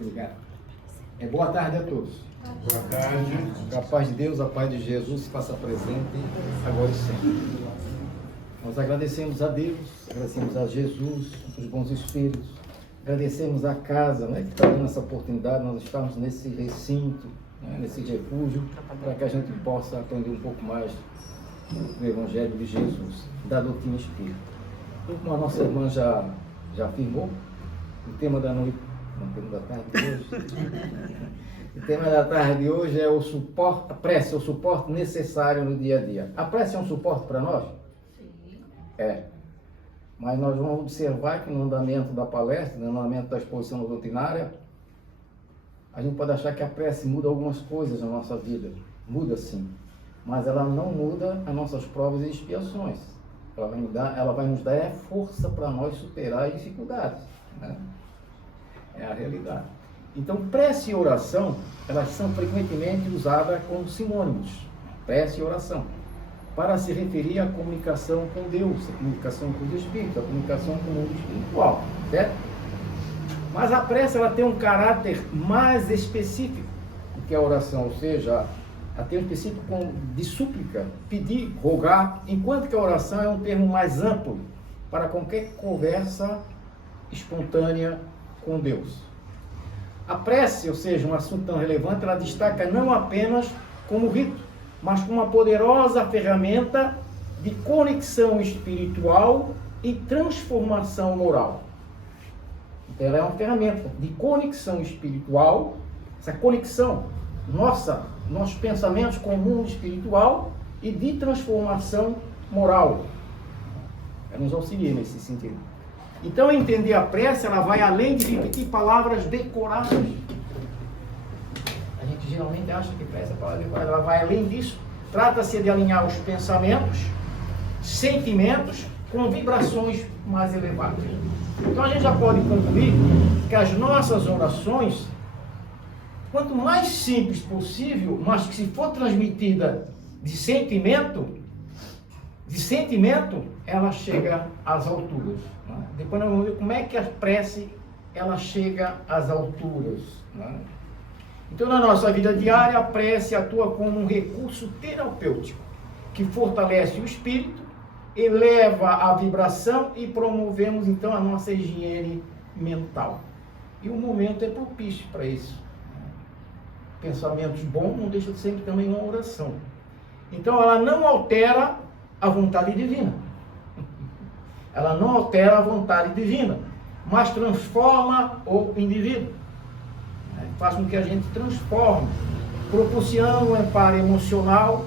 Obrigado. Boa tarde a todos. Boa tarde. A paz de Deus, a paz de Jesus se faça presente agora e sempre. Nós agradecemos a Deus, agradecemos a Jesus, os bons espíritos, agradecemos a casa, né, que está dando essa oportunidade, nós estamos nesse recinto, né, nesse refúgio, para que a gente possa aprender um pouco mais do Evangelho de Jesus, da doutrina espírita. Como a nossa irmã já afirmou, o tema da noite, não, o tema da tarde de hoje, o tema da tarde de hoje é o suporte, a prece, o suporte necessário no dia a dia. A prece é um suporte para nós? Sim. É. Mas nós vamos observar que no andamento da palestra, no andamento da exposição doutrinária, a gente pode achar que a prece muda algumas coisas na nossa vida. Muda sim. Mas ela não muda as nossas provas e expiações. Ela vai nos dar força para nós superar as dificuldades, né? É a realidade. Então, prece e oração, elas são frequentemente usadas como sinônimos. Prece e oração. Para se referir à comunicação com Deus, a comunicação com os Espíritos, a comunicação com o mundo espiritual, certo? Mas a prece, ela tem um caráter mais específico do que a oração, ou seja, ela tem um específico de súplica, pedir, rogar, enquanto que a oração é um termo mais amplo para qualquer conversa espontânea com Deus. A prece, ou seja, um assunto tão relevante, ela destaca não apenas como rito, mas como uma poderosa ferramenta de conexão espiritual e transformação moral. Então, ela é uma ferramenta de conexão espiritual, essa conexão, nossos pensamentos com o mundo espiritual e de transformação moral. Ela nos auxilia nesse sentido. Então, entender a prece, ela vai além de repetir palavras decoradas. A gente geralmente acha que prece é palavra decorada, ela vai além disso. Trata-se de alinhar os pensamentos, sentimentos, com vibrações mais elevadas. Então, a gente já pode concluir que as nossas orações, quanto mais simples possível, mas que se for transmitida de sentimento, ela chega às alturas. Né? Depois nós vamos ver como é que a prece ela chega às alturas. Né? Então, na nossa vida diária, a prece atua como um recurso terapêutico que fortalece o espírito, eleva a vibração e promovemos então a nossa higiene mental. E o momento é propício para isso. Pensamentos bons não deixam de ser também uma oração. Então, ela não altera a vontade divina. Ela não altera a vontade divina, mas transforma o indivíduo. Faz com que a gente transforme, proporcionando um amparo emocional,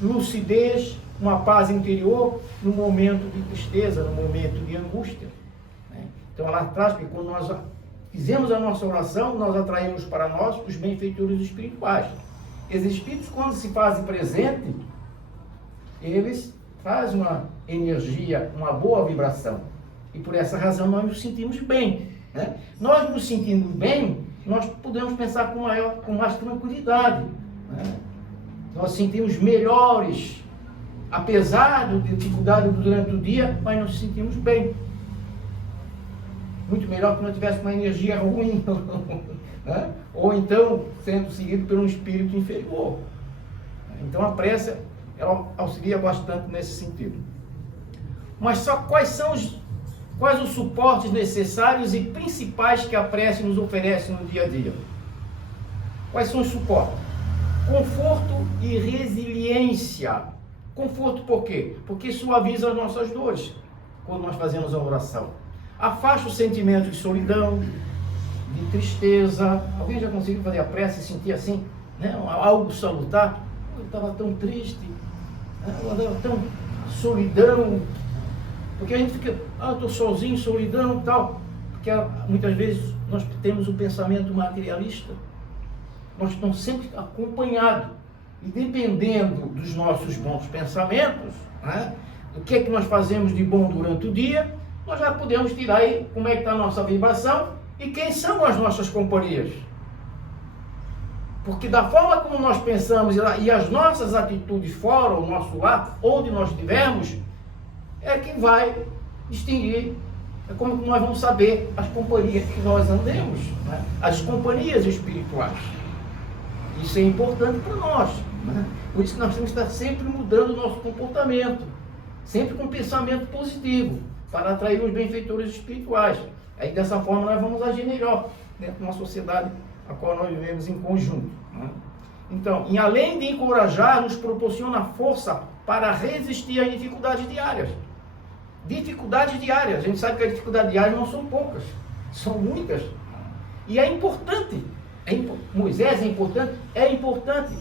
lucidez, uma paz interior no momento de tristeza, no momento de angústia. Então, ela traz que quando nós fizemos a nossa oração, nós atraímos para nós os benfeitores espirituais. Esses espíritos, quando se fazem presente, eles trazem uma energia, uma boa vibração. E por essa razão nós nos sentimos bem. Né? Nós nos sentindo bem, nós podemos pensar com mais tranquilidade. Né? Nós sentimos melhores, apesar da dificuldade durante o dia, mas nós nos sentimos bem. Muito melhor que nós tivéssemos uma energia ruim, né? Ou então sendo seguido por um espírito inferior. Então a prece, ela auxilia bastante nesse sentido. Mas só quais os suportes necessários e principais que a prece nos oferece no dia a dia? Quais são os suportes? Conforto e resiliência. Conforto por quê? Porque suaviza as nossas dores quando nós fazemos a oração. Afasta o sentimento de solidão, de tristeza. Alguém já conseguiu fazer a prece e sentir assim, né? Algo salutar? Eu estava tão triste, né? Eu andava tão solidão. Porque a gente fica, estou sozinho, solidão e tal. Porque muitas vezes nós temos um pensamento materialista. Nós estamos sempre acompanhados. E dependendo dos nossos bons pensamentos, né? Do que é que nós fazemos de bom durante o dia, nós já podemos tirar aí como é que está a nossa vibração e quem são as nossas companhias. Porque da forma como nós pensamos e as nossas atitudes fora, o nosso lar, onde nós estivermos, é que vai distinguir é como nós vamos saber as companhias que nós andemos, né? As companhias espirituais. Isso é importante para nós, né? Por isso que nós temos que estar sempre mudando o nosso comportamento, sempre com pensamento positivo, para atrair os benfeitores espirituais. Aí dessa forma nós vamos agir melhor dentro de uma sociedade a qual nós vivemos em conjunto, né? Então, e além de encorajar, nos proporciona força para resistir às dificuldades diárias. Dificuldades diárias, a gente sabe que as dificuldades diárias não são poucas, são muitas. E é importante, Moisés é importante,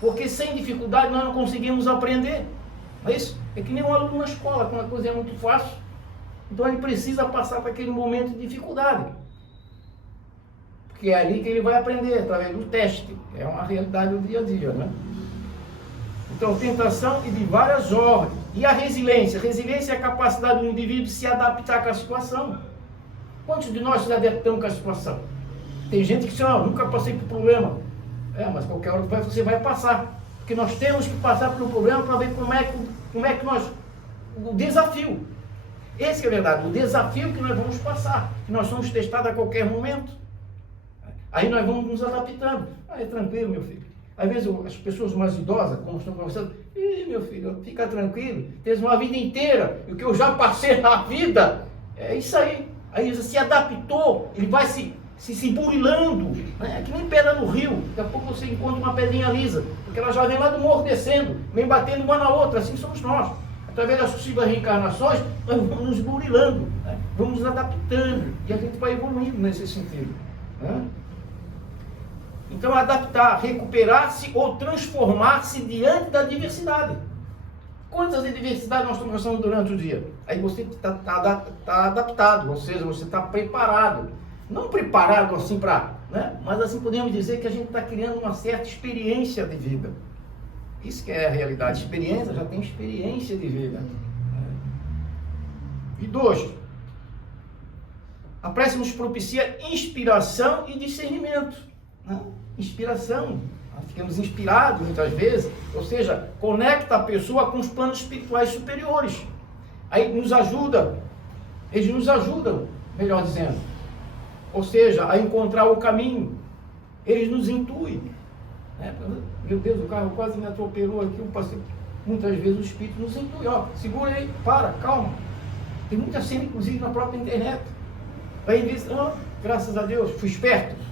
porque sem dificuldade nós não conseguimos aprender. Não é isso? É que nem um aluno na escola, quando a coisa é muito fácil, então ele precisa passar por aquele momento de dificuldade. Porque é ali que ele vai aprender, através do teste. É uma realidade do dia a dia, né? Então, tentação e de várias ordens. E a resiliência? Resiliência é a capacidade do indivíduo de se adaptar com a situação. Quantos de nós se adaptamos com a situação? Tem gente que diz, nunca passei por problema. Mas qualquer hora você vai passar. Porque nós temos que passar pelo problema para ver como é que nós... O desafio. Esse que é a verdade, o desafio que nós vamos passar. Que nós somos testados a qualquer momento. Aí nós vamos nos adaptando. É tranquilo, meu filho. Às vezes as pessoas mais idosas, como estão conversando, meu filho, fica tranquilo, tens uma vida inteira, e o que eu já passei na vida, é isso aí. Aí você se adaptou, ele vai se burilando, né? É que nem pedra no rio, daqui a pouco você encontra uma pedrinha lisa, porque ela já vem lá do morro descendo, vem batendo uma na outra, assim somos nós. Através das sucessivas reencarnações, nós vamos nos burilando, né? Vamos nos adaptando, e a gente vai evoluindo nesse sentido, né? Então, adaptar, recuperar-se ou transformar-se diante da diversidade. Quantas adversidades nós estamos passando durante o dia? Aí você está adaptado, ou seja, você está preparado. Não preparado assim para, né? Mas assim podemos dizer que a gente está criando uma certa experiência de vida. Isso que é a realidade. Experiência, já tem experiência de vida. E 2, a prece nos propicia inspiração e discernimento. Né? Inspiração, nós ficamos inspirados muitas vezes, ou seja, conecta a pessoa com os planos espirituais superiores. Aí nos ajuda, eles nos ajudam, melhor dizendo, ou seja, a encontrar o caminho, eles nos intuem. Né? Meu Deus, o carro quase me atropelou aqui, eu passei. Muitas vezes o Espírito nos intui, segura aí, calma. Tem muita cena, inclusive, na própria internet. Aí ele diz, graças a Deus, fui esperto.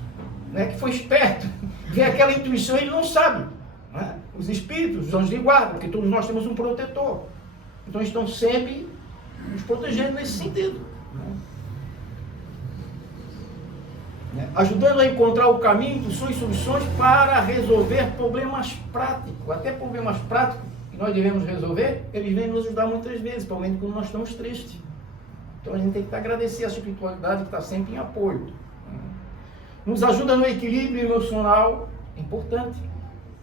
Né, que foi esperto, vê aquela intuição e ele não sabe, né? Os espíritos, os anjos de guarda, porque todos nós temos um protetor, então estão sempre nos protegendo nesse sentido, né? Ajudando a encontrar o caminho de suas soluções para resolver problemas práticos, até problemas práticos que nós devemos resolver, eles vêm nos ajudar muitas vezes, principalmente quando nós estamos tristes. Então a gente tem que agradecer a espiritualidade que está sempre em apoio. Nos ajuda no equilíbrio emocional, é importante,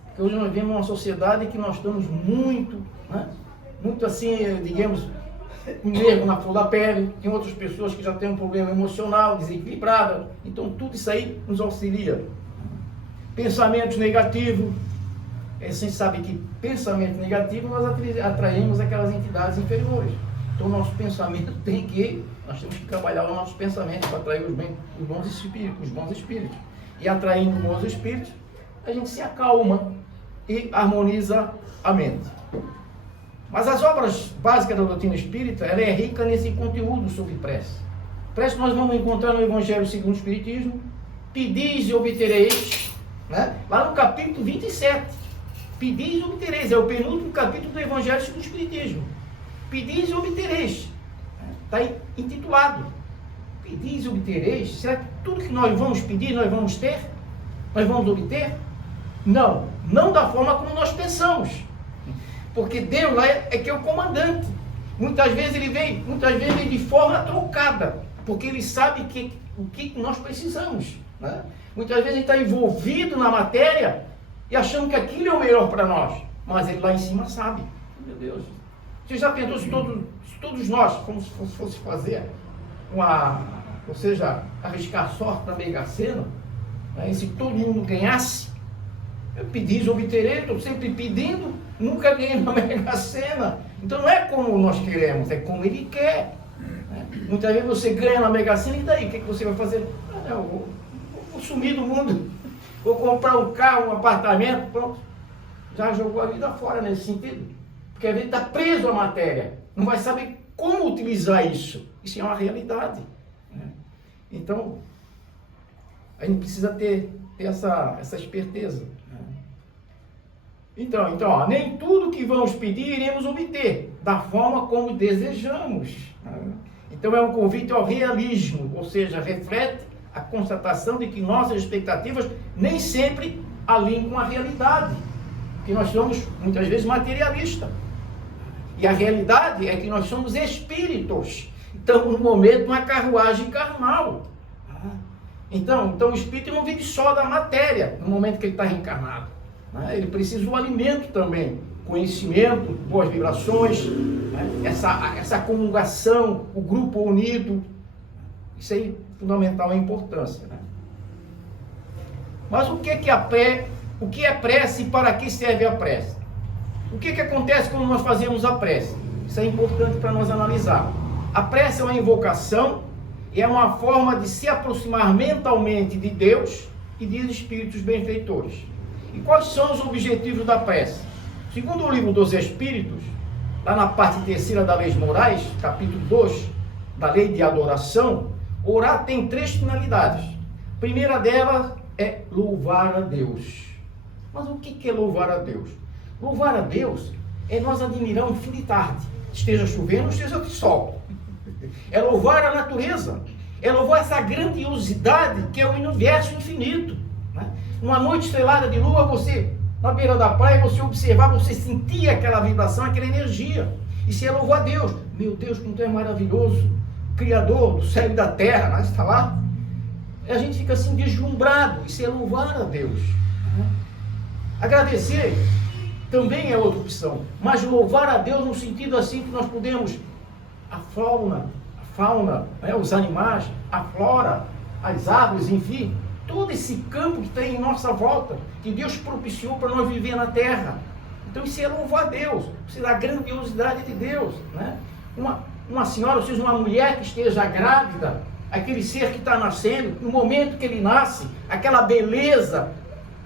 porque hoje nós vivemos uma sociedade que nós estamos muito, né, muito assim, digamos, com nervo na flor da pele, tem outras pessoas que já têm um problema emocional, desequilibrado, então tudo isso aí nos auxilia. Pensamentos negativos, a gente sabe que pensamento negativo nós atraímos aquelas entidades inferiores, então o nosso pensamento nós temos que trabalhar os nossos pensamentos para atrair os bons espíritos. E atraindo bons espíritos, a gente se acalma e harmoniza a mente. Mas as obras básicas da doutrina espírita, ela é rica nesse conteúdo sobre prece. Prece nós vamos encontrar no Evangelho segundo o Espiritismo, pedis e obtereis, né? Lá no capítulo 27. Pedis e obtereis, é o penúltimo capítulo do Evangelho segundo o Espiritismo. Pedis e obtereis. Está intitulado, pedis e obtereis. Será que tudo que nós vamos pedir, nós vamos ter? Nós vamos obter? Não da forma como nós pensamos. Porque Deus lá é que é o comandante. Muitas vezes ele vem de forma trocada, porque ele sabe o que nós precisamos. Né? Muitas vezes ele está envolvido na matéria e achando que aquilo é o melhor para nós, mas ele lá em cima sabe. Meu Deus. Você já pensou se todos nós, como se fosse fazer ou seja, arriscar a sorte na Mega Sena, né? E se todo mundo ganhasse, eu pedis, obterei, estou sempre pedindo, nunca ganhei na Mega Sena. Então não é como nós queremos, é como ele quer. Né? Muitas vezes você ganha na Mega Sena, e daí? O que você vai fazer? Ah, não, vou sumir do mundo, vou comprar um carro, um apartamento, pronto. Já jogou a vida fora nesse sentido. Porque a gente está preso à matéria, não vai saber como utilizar isso. Isso é uma realidade. Né? Então, a gente precisa ter essa esperteza. Né? Então ó, nem tudo que vamos pedir iremos obter, da forma como desejamos. Né? Então é um convite ao realismo, ou seja, reflete a constatação de que nossas expectativas nem sempre alinham com a realidade. Porque nós somos, muitas vezes, materialistas. E a realidade é que nós somos espíritos. Estamos, no momento, numa carruagem carnal. Então o espírito não vive só da matéria, no momento que ele está reencarnado. Ele precisa do alimento também. Conhecimento, boas vibrações, essa comungação, o grupo unido. Isso aí é fundamental, a importância. Né? Mas o que é prece e para que serve a prece? O que acontece quando nós fazemos a prece? Isso é importante para nós analisar. A prece é uma invocação e é uma forma de se aproximar mentalmente de Deus e de espíritos benfeitores. E quais são os objetivos da prece? Segundo o livro dos Espíritos, lá na parte terceira da Leis Morais, capítulo 2, da Lei de Adoração, orar tem 3 finalidades. A primeira delas é louvar a Deus. Mas o que é louvar a Deus? Louvar a Deus é nós admirar um fim de tarde, esteja chovendo, esteja de sol. É louvar a natureza, é louvar essa grandiosidade que é o universo infinito. Né? Uma noite estrelada de lua, você, na beira da praia, você observar, você sentia aquela vibração, aquela energia. Isso é louvar a Deus. Meu Deus, como tu é maravilhoso, Criador do céu e da terra, né? Está lá. A gente fica assim deslumbrado. Isso é louvar a Deus. Agradecer também é outra opção, mas louvar a Deus no sentido assim que nós podemos a fauna, né, os animais, a flora, as árvores, enfim, todo esse campo que tem em nossa volta, que Deus propiciou para nós viver na terra. Então isso é louvar a Deus, isso é a grandiosidade de Deus. Né? Uma senhora, ou seja, uma mulher que esteja grávida, aquele ser que está nascendo, no momento que ele nasce, aquela beleza,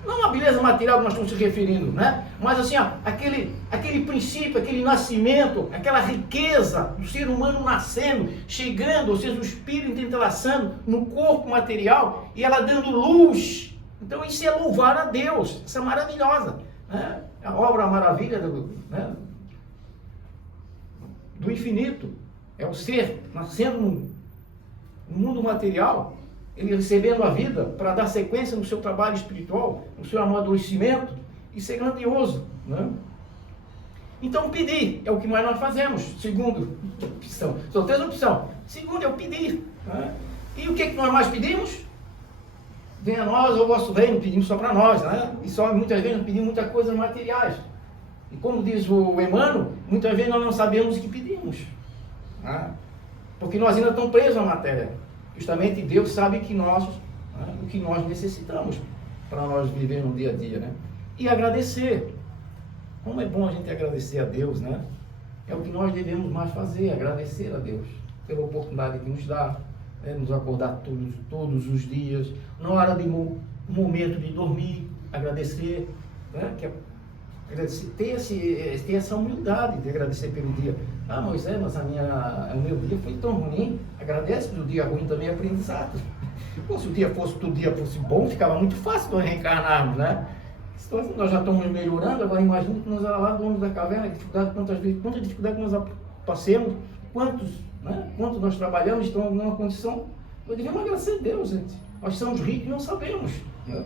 não a beleza material que nós estamos se referindo, né? Mas assim, ó, aquele princípio, aquele nascimento, aquela riqueza do ser humano nascendo, chegando, ou seja, o espírito entrelaçando no corpo material e ela dando luz. Então isso é louvar a Deus, isso é maravilhosa. Né? A obra maravilha do infinito é o ser nascendo no mundo material, ele recebendo a vida para dar sequência no seu trabalho espiritual, no seu amadurecimento. Isso é grandioso. Né? Então pedir é o que mais nós fazemos. Segundo opção, são 3 opções. Segundo é o pedir. Né? E o que nós mais pedimos? Venha a nós o vosso reino, pedimos só para nós. Né? E só muitas vezes nós pedimos muitas coisas materiais. E como diz o Emmanuel, muitas vezes nós não sabemos o que pedimos. Né? Porque nós ainda estamos presos à matéria. Justamente Deus sabe que o que nós necessitamos para nós viver no dia a dia, né? E agradecer. Como é bom a gente agradecer a Deus, né? É o que nós devemos mais fazer, agradecer a Deus pela oportunidade que nos dá, né? Nos acordar todos os dias, na hora de momento de dormir, agradecer, né? Ter essa humildade de agradecer pelo dia. Ah, Moisés, mas o meu dia foi tão ruim. Agradece pelo dia ruim também, é aprendizado. Pô, se o dia fosse bom, ficava muito fácil nós reencarnarmos, né? Então, nós já estamos melhorando, agora imagina que nós lá do homem da caverna, quanta dificuldade que nós passemos, quanto nós trabalhamos, estamos em uma condição. Nós devemos agradecer a Deus, gente. Nós somos ricos e não sabemos. Né?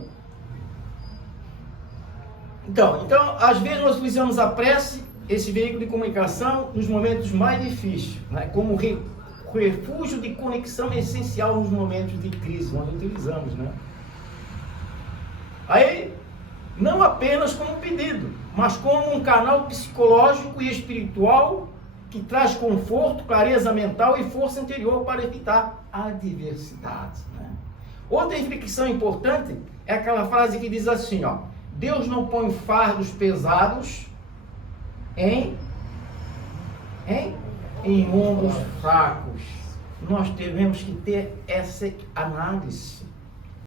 Então, às vezes nós utilizamos a prece, esse veículo de comunicação, nos momentos mais difíceis, né? Como refúgio de conexão essencial nos momentos de crise, nós utilizamos, né? Aí, não apenas como pedido, mas como um canal psicológico e espiritual que traz conforto, clareza mental e força interior para evitar adversidades, né? Outra reflexão importante é aquela frase que diz assim, ó: Deus não põe fardos pesados em ombros fracos. nós devemos que ter essa análise.